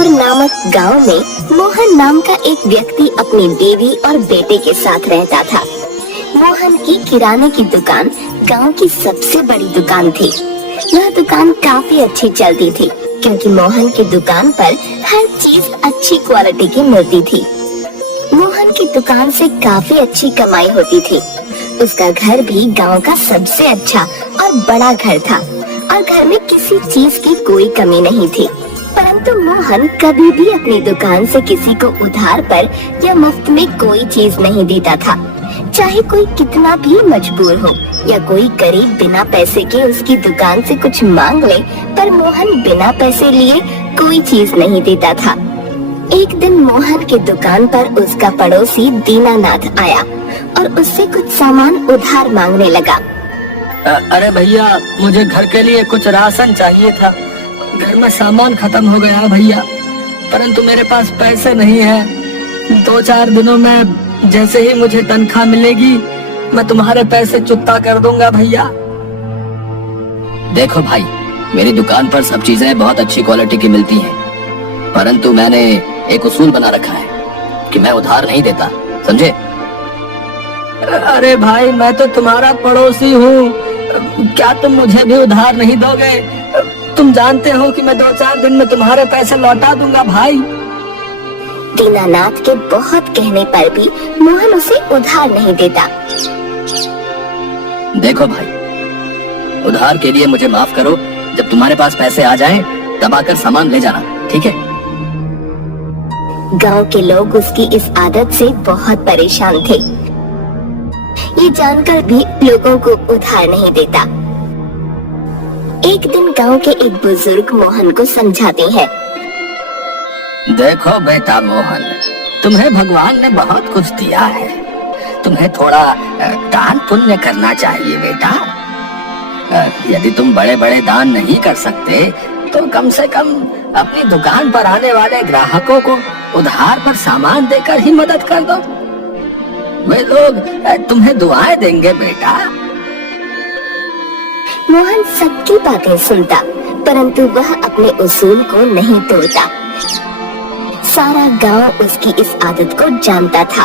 जयपुर नामक गांव में मोहन नाम का एक व्यक्ति अपनी बीवी और बेटे के साथ रहता था। मोहन की किराने की दुकान गांव की सबसे बड़ी दुकान थी। यह दुकान काफी अच्छी चलती थी क्योंकि मोहन की दुकान पर हर चीज अच्छी क्वालिटी की मिलती थी। मोहन की दुकान से काफी अच्छी कमाई होती थी। उसका घर भी गांव का सबसे अच्छा और बड़ा घर था और घर में किसी चीज की कोई कमी नहीं थी। परंतु मोहन कभी भी अपनी दुकान से किसी को उधार पर या मुफ्त में कोई चीज नहीं देता था। चाहे कोई कितना भी मजबूर हो या कोई गरीब बिना पैसे के उसकी दुकान से कुछ मांग ले, पर मोहन बिना पैसे लिए कोई चीज नहीं देता था। एक दिन मोहन की दुकान पर उसका पड़ोसी दीनानाथ आया और उससे कुछ सामान उधार मांगने लगा। अरे भैया, मुझे घर के लिए कुछ राशन चाहिए था। घर में सामान खत्म हो गया भैया, परंतु मेरे पास पैसे नहीं है। 2-4 दिनों में जैसे ही मुझे तनख्वाह मिलेगी मैं तुम्हारे पैसे चुकता कर दूंगा भैया। देखो भाई, मेरी दुकान पर सब चीजें बहुत अच्छी क्वालिटी की मिलती हैं, परंतु मैंने एक उसूल बना रखा है कि मैं उधार नहीं देता, समझे? अरे भाई, मैं तो तुम्हारा पड़ोसी हूँ, क्या तुम मुझे भी उधार नहीं दोगे? तुम जानते हो कि मैं 2-4 दिन में तुम्हारे पैसे लौटा दूंगा भाई। दीनानाथ के बहुत कहने पर भी मोहन उसे उधार नहीं देता। देखो भाई, उधार के लिए मुझे माफ करो। जब तुम्हारे पास पैसे आ जाएं, तब आकर सामान ले जाना, ठीक है? गांव के लोग उसकी इस आदत से बहुत परेशान थे। ये जानकर भी लोगों को उधार नहीं देता। एक दिन गांव के एक बुजुर्ग मोहन को समझाते हैं। देखो बेटा मोहन, तुम्हें भगवान ने बहुत कुछ दिया है, तुम्हें थोड़ा दान पुण्य करना चाहिए बेटा। यदि तुम बड़े बड़े दान नहीं कर सकते तो कम से कम अपनी दुकान पर आने वाले ग्राहकों को उधार पर सामान देकर ही मदद कर दो। वे लोग तुम्हें दुआएं देंगे बेटा। मोहन सबकी बातें सुनता, परंतु वह अपने उसूल को नहीं तोड़ता। सारा गांव उसकी इस आदत को जानता था।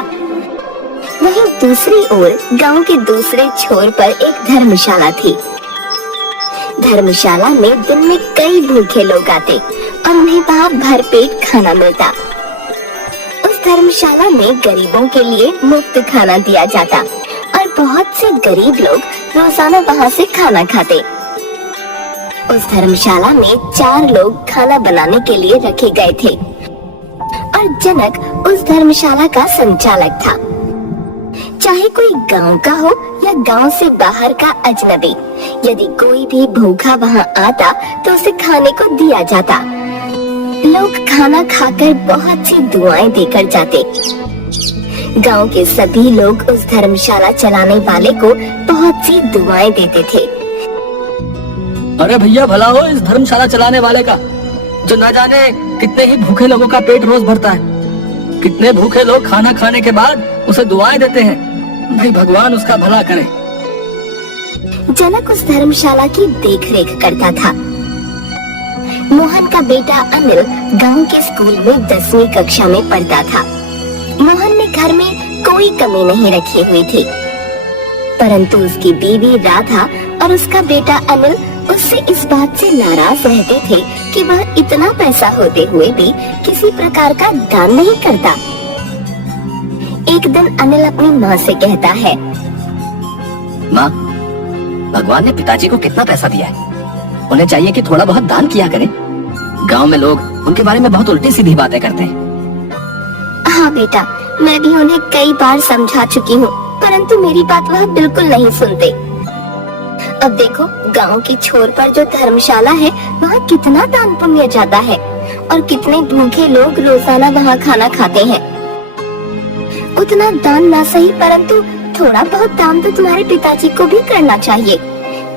वहीं दूसरी ओर गांव के दूसरे छोर पर एक धर्मशाला थी। धर्मशाला में दिन में कई भूखे लोग आते और उन्हें वहाँ भरपेट खाना मिलता। उस धर्मशाला में गरीबों के लिए मुफ्त खाना दिया जाता और बहुत से गरीब लोग रोजाना वहाँ से खाना खाते। उस धर्मशाला में 4 लोग खाना बनाने के लिए रखे गए थे और जनक उस धर्मशाला का संचालक था। चाहे कोई गांव का हो या गांव से बाहर का अजनबी, यदि कोई भी भूखा वहां आता तो उसे खाने को दिया जाता। लोग खाना खाकर बहुत सी दुआएं देकर जाते। गांव के सभी लोग उस धर्मशाला चलाने वाले को बहुत सी दुआएं देते थे। अरे भैया, भला हो इस धर्मशाला चलाने वाले का, जो न जाने कितने ही भूखे लोगों का पेट रोज भरता है। कितने भूखे लोग खाना खाने के बाद उसे दुआएं देते हैं। भाई भगवान उसका भला करे। जनक उस धर्मशाला की देखरेख करता था। मोहन का बेटा अनिल गांव के स्कूल में 10वीं कक्षा में पढ़ता था। मोहन ने घर में कोई कमी नहीं रखी हुई थी, परंतु उसकी बीवी राधा और उसका बेटा अनिल उससे इस बात से नाराज रहते थे कि वह इतना पैसा होते हुए भी किसी प्रकार का दान नहीं करता। एक दिन अनिल अपनी माँ से कहता है, माँ, भगवान ने पिताजी को कितना पैसा दिया है, उन्हें चाहिए कि थोड़ा बहुत दान किया करें। गांव में लोग उनके बारे में बहुत उल्टी सीधी बातें करते हैं। हाँ बेटा, मैं भी उन्हें कई बार समझा चुकी हूँ, परंतु मेरी बात वह बिल्कुल नहीं सुनते। अब देखो, गांव के छोर पर जो धर्मशाला है वहाँ कितना दान पुण्य जाता है और कितने भूखे लोग रोजाना वहाँ खाना खाते हैं। उतना दान ना सही, परंतु थोड़ा बहुत दान तो तुम्हारे पिताजी को भी करना चाहिए।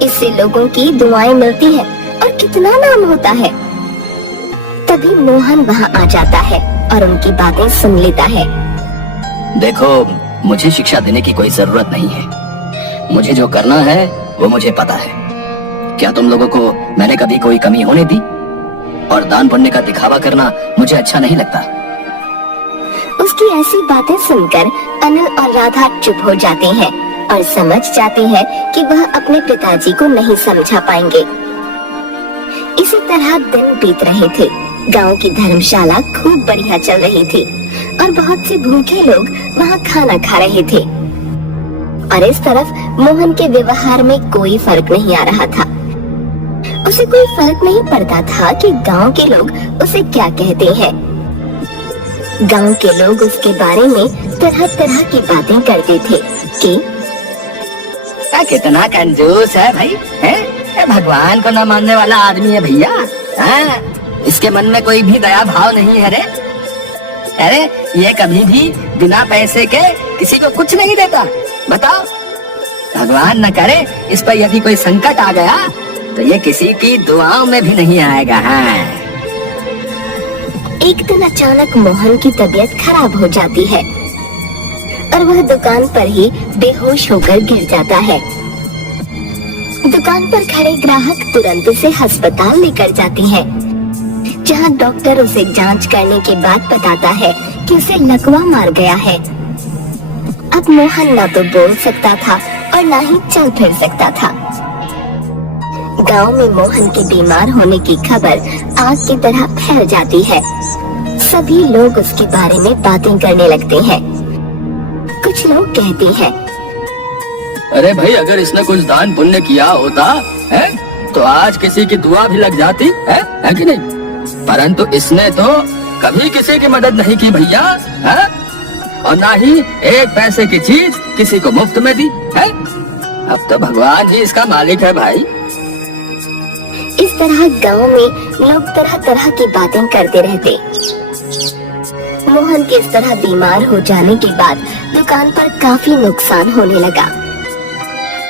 इससे लोगों की दुआएं मिलती है और कितना नाम होता है। तभी मोहन वहाँ आ जाता है और उनकी बातें सुन लेता है। देखो, मुझे शिक्षा देने की कोई जरूरत नहीं है। मुझे जो करना है वो मुझे पता है। क्या तुम लोगों को मैंने कभी कोई कमी होने दी? और दान पुण्य का दिखावा करना मुझे अच्छा नहीं लगता। उसकी ऐसी बातें सुनकर अनिल और राधा चुप हो जाते हैं और समझ जाते हैं कि वह अपने पिताजी को नहीं समझा पाएंगे। इसी तरह दिन बीत रहे थे। गांव की धर्मशाला खूब बढ़िया चल रही थी और बहुत से भूखे लोग वहां खाना खा रहे थे। और इस तरफ मोहन के व्यवहार में कोई फर्क नहीं आ रहा था। उसे कोई फर्क नहीं पड़ता था कि गांव के लोग उसे क्या कहते हैं। गांव के लोग उसके बारे में तरह तरह की बातें करते थे कि कितना कंजूस है भाई, है? भगवान को न मानने वाला आदमी है भैया। इसके मन में कोई भी दया भाव नहीं है रे। अरे ये कभी भी बिना पैसे के किसी को कुछ नहीं देता। बताओ, भगवान न करे इस पर यदि कोई संकट आ गया तो ये किसी की दुआओं में भी नहीं आएगा। हाँ। एक दिन अचानक मोहन की तबीयत खराब हो जाती है और वह दुकान पर ही बेहोश होकर गिर जाता है। दुकान पर खड़े ग्राहक तुरंत उसे अस्पताल लेकर जाते हैं, जहां डॉक्टर उसे जांच करने के बाद बताता है कि उसे लकवा मार गया है। अब मोहन ना तो बोल सकता था और ना ही चल फिर सकता था। गांव में मोहन के बीमार होने की खबर आग की तरह फैल जाती है। सभी लोग उसके बारे में बातें करने लगते हैं। कुछ लोग कहते हैं, अरे भाई, अगर इसने कुछ दान पुण्य किया होता है तो आज किसी की दुआ भी लग जाती है कि नहीं? परंतु इसने तो कभी किसी की मदद नहीं की भैया, है? और ना ही एक पैसे की चीज किसी को मुफ्त में दी है। अब तो भगवान ही इसका मालिक है भाई। इस तरह गांव में लोग तरह तरह की बातें करते रहते। मोहन के इस तरह बीमार हो जाने के बाद दुकान पर काफी नुकसान होने लगा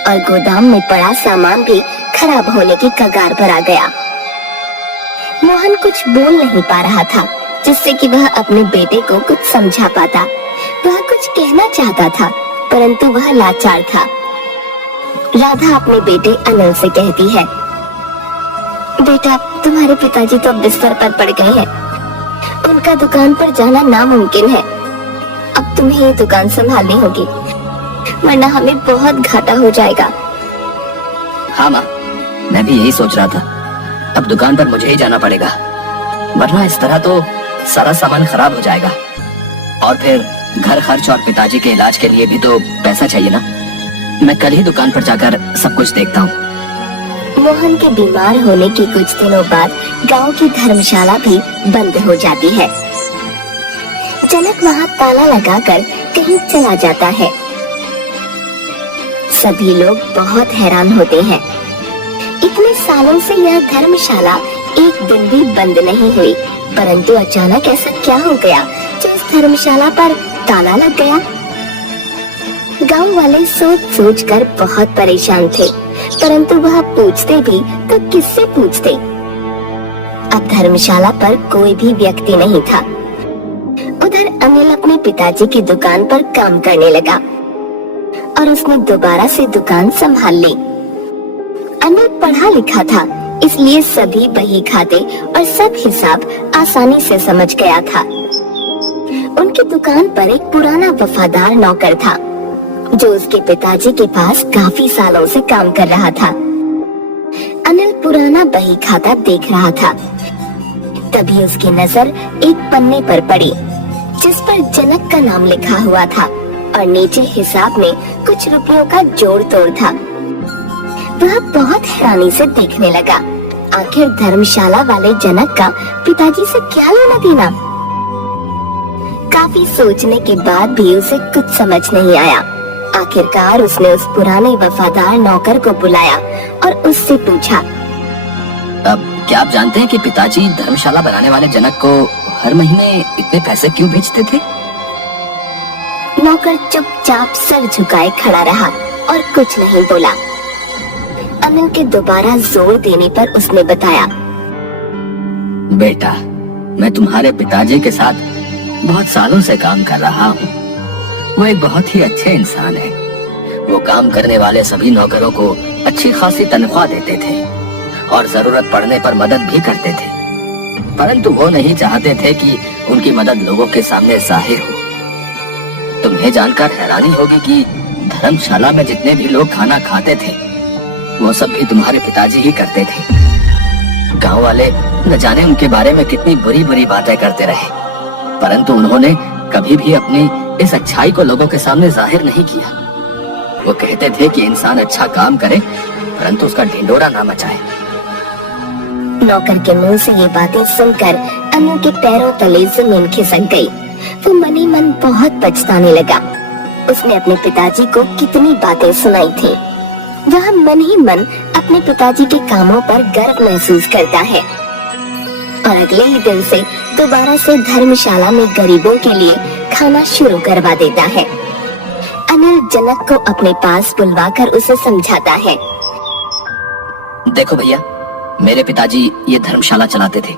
और गोदाम में पड़ा सामान भी खराब होने की कगार पर आ गया। मोहन कुछ बोल नहीं पा रहा था जिससे कि वह अपने बेटे को कुछ समझा पाता। वह कुछ कहना चाहता था परंतु वह लाचार था। राधा अपने बेटे अनिल से कहती है, बेटा, तुम्हारे पिताजी तो बिस्तर पर पड़ गए हैं। उनका दुकान पर जाना नामुमकिन है। अब तुम्हें ये दुकान संभालनी होगी, वरना हमें बहुत घाटा हो जाएगा। हाँ माँ, मैं भी यही सोच रहा था। अब दुकान पर मुझे ही जाना पड़ेगा, वरना इस तरह तो सारा सामान खराब हो जाएगा। और फिर घर खर्च और पिताजी के इलाज के लिए भी तो पैसा चाहिए ना। मैं कल ही दुकान पर जाकर सब कुछ देखता हूँ। मोहन के बीमार होने के कुछ दिनों बाद गांव की धर्मशाला भी बंद हो जाती है। जनक वहां ताला लगाकर कहीं चला जाता है। सभी लोग बहुत हैरान होते हैं। इतने सालों से यह धर्मशाला एक दिन भी बंद नहीं हुई, परंतु अचानक ऐसा क्या हो गया जो इस धर्मशाला पर ताला लग गया। गांव वाले सोच सोच कर बहुत परेशान थे, परंतु वह पूछते भी तो किससे पूछते। अब धर्मशाला पर कोई भी व्यक्ति नहीं था। उधर अनिल अपने पिताजी की दुकान पर काम करने लगा और उसने दोबारा से दुकान संभाल ली। अनिल पढ़ा लिखा था, इसलिए सभी बही खाते और सब हिसाब आसानी से समझ गया था। उनकी दुकान पर एक पुराना वफादार नौकर था जो उसके पिताजी के पास काफी सालों से काम कर रहा था। अनिल पुराना बही खाता देख रहा था। तभी उसकी नजर एक पन्ने पर पड़ी जिस पर जनक का नाम लिखा हुआ था और नीचे हिसाब में कुछ रुपयों का जोड़ तोड़ था। वह बहुत हैरानी से देखने लगा। आखिर धर्मशाला वाले जनक का पिताजी से क्या लेना देना। काफी सोचने के बाद भी उसे कुछ समझ नहीं आया। आखिरकार उसने उस पुराने वफादार नौकर को बुलाया और उससे पूछा, अब क्या आप जानते हैं कि पिताजी धर्मशाला बनाने वाले जनक को हर महीने इतने पैसे क्यों भेजते थे? नौकर चुपचाप सर झुकाए खड़ा रहा और कुछ नहीं बोला। अनिल के दोबारा जोर देने पर उसने बताया, बेटा, मैं तुम्हारे पिताजी के साथ बहुत सालों से काम कर रहा हूँ। वो एक बहुत ही अच्छे इंसान है। वो काम करने वाले सभी नौकरों को अच्छी खासी तनख्वाह देते थे और जरूरत पड़ने पर मदद भी करते थे। परंतु वो नहीं चाहते थे कि उनकी मदद लोगों के सामने जाहिर हो। तुम्हें जानकर हैरानी होगी कि धर्मशाला में जितने भी लोग खाना खाते थे वो सब भी तुम्हारे पिताजी ही करते थे। गांव वाले न जाने उनके बारे में कितनी बुरी बुरी बातें करते रहे, परंतु उन्होंने कभी भी अपनी इस अच्छाई को लोगों के सामने जाहिर नहीं किया। वो कहते थे कि इंसान अच्छा काम करे परंतु उसका ढिंडोरा ना मचाए। नौकर के मुंह से ये बातें सुनकर अनिल के पैरों तले जमीन खिसक गई। वो मन ही मन बहुत पछताने लगा। उसने अपने पिताजी को कितनी बातें सुनाई थी। वह मन ही मन अपने पिताजी के कामों पर गर्व महसूस करता है और अगले ही दिन से दोबारा से धर्मशाला में गरीबों के लिए खाना शुरू करवा देता है। अनिल जनक को अपने पास बुलवाकर उसे समझाता है। देखो भैया, मेरे पिताजी ये धर्मशाला चलाते थे,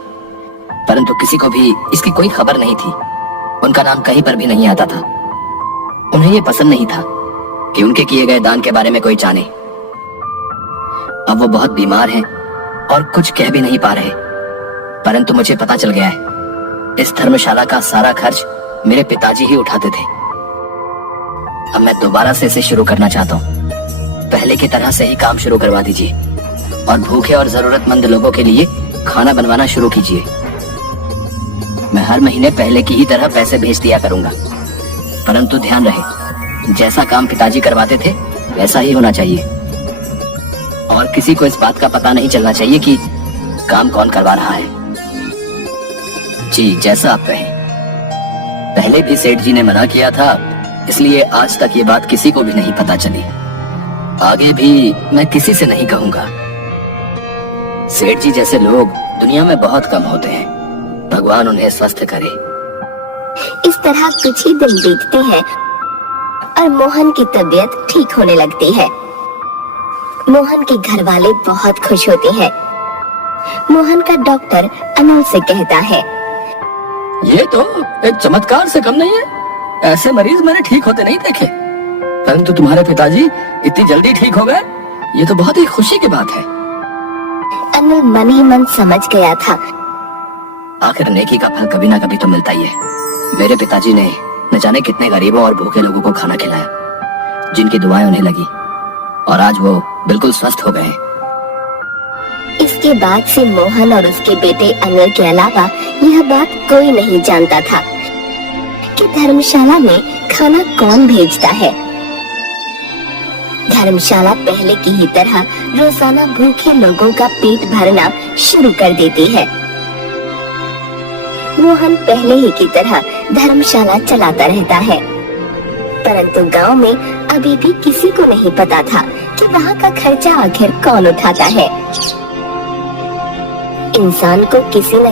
परंतु किसी को भी इसकी कोई खबर नहीं थी। उनका नाम कहीं पर भी नहीं आता था। उन्हें ये पसंद नहीं था कि उनके किए गए दान के बारे में कोई जाने। अब वो बहुत बीमार हैं और कुछ कह भी नहीं पा रहे, परंतु मुझे पता चल गया है इस धर्मशाला का सारा खर्च मेरे पिताजी ही उठाते थे। अब मैं दोबारा से इसे शुरू करना चाहता हूँ। पहले की तरह से ही काम शुरू करवा दीजिए और भूखे और जरूरतमंद लोगों के लिए खाना बनवाना शुरू कीजिए। मैं हर महीने पहले की ही तरह पैसे भेज दिया करूंगा, परंतु ध्यान रहे जैसा काम पिताजी करवाते थे वैसा ही होना चाहिए और किसी को इस बात का पता नहीं चलना चाहिए कि काम कौन करवा रहा है। जी, जैसा आप कहें। पहले भी सेठ जी ने मना किया था, इसलिए आज तक ये बात किसी को भी नहीं पता चली। आगे भी मैं किसी से नहीं कहूंगा। सेठ जी जैसे लोग दुनिया में बहुत कम होते हैं। भगवान उन्हें स्वस्थ करे। इस तरह कुछ ही दिन बीतते हैं और मोहन की तबीयत ठीक होने लगती है। मोहन के घर वाले बहुत खुश होते हैं। मोहन का डॉक्टर अनिल से कहता है, ये तो एक चमत्कार से कम नहीं है। ऐसे मरीज मैंने ठीक होते नहीं देखे, परंतु तुम्हारे पिताजी इतनी जल्दी ठीक हो गए, ये तो बहुत ही खुशी की बात है। अनिल मन ही मन समझ गया था आखिर नेकी का फल कभी ना कभी तो मिलता ही है। मेरे पिताजी ने न जाने कितने गरीबों और भूखे लोगों को खाना खिलाया, जिनकी दुआएं उन्हें लगी और आज वो बिल्कुल स्वस्थ हो गए। इसके बाद से मोहन और उसके बेटे अनिल के अलावा यह बात कोई नहीं जानता था कि धर्मशाला में खाना कौन भेजता है। धर्मशाला पहले की ही तरह रोजाना भूखे लोगों का पेट भरना शुरू कर देती है। मोहन पहले ही की तरह धर्मशाला चलाता रहता है, परंतु गांव में अभी भी किसी को नहीं पता था कि वहाँ का खर्चा आखिर कौन उठाता है। इंसान को किसी न